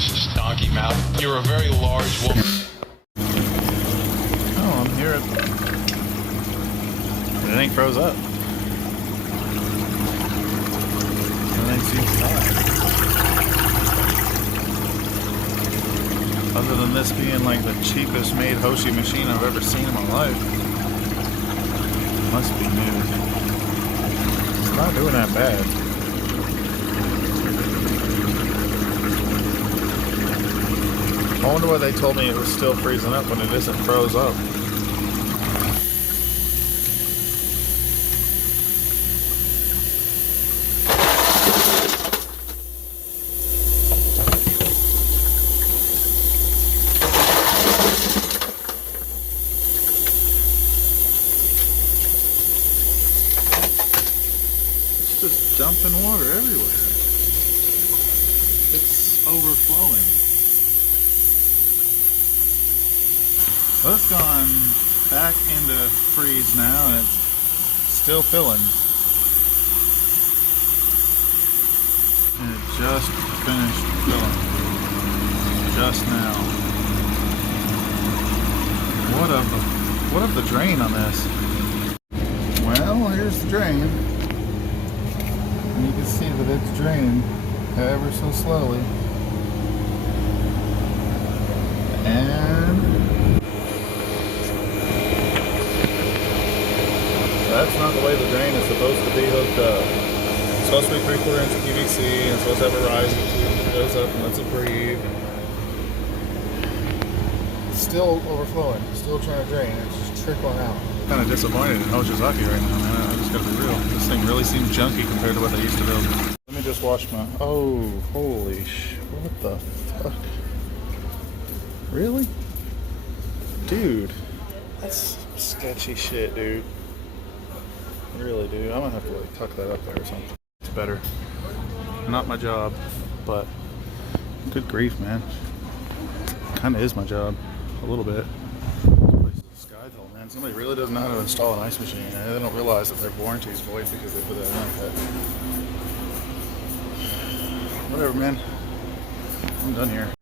racist donkey mouth. You're a very large woman. Oh, I'm here. It ain't froze up. Everything seems fine. Other than this being like the cheapest made Hoshi machine I've ever seen in my life. Must be new. It's not doing that bad. I wonder why they told me it was still freezing up when it isn't froze up. It's just dumping water everywhere. It's overflowing. Well, it's gone back into freeze now and it's still filling. And it just finished filling. Just now. What of the drain on this? Well, here's the drain. And you can see that it's draining ever so slowly. And that's not the way the drain is supposed to be hooked up. It's supposed to be 3/4 inch PVC and it's supposed to have a rise that goes up and lets it breathe. It's still overflowing, it's still trying to drain, it's just trickling out. I'm kind of disappointed in Hoshizaki right now, man. I just gotta be real. This thing really seems junky compared to what they used to build. Let me just wash my. Oh, holy sh! What the fuck? Really? Dude, that's sketchy shit, dude. Really, dude. I'm gonna have to like tuck that up there or something. It's better. Not my job, but good grief, man. Kind of is my job, a little bit. This place is a sky hole, man. Somebody really doesn't know how to install an ice machine. They don't realize that their warranty is void because they put that in like that. Whatever, man. I'm done here.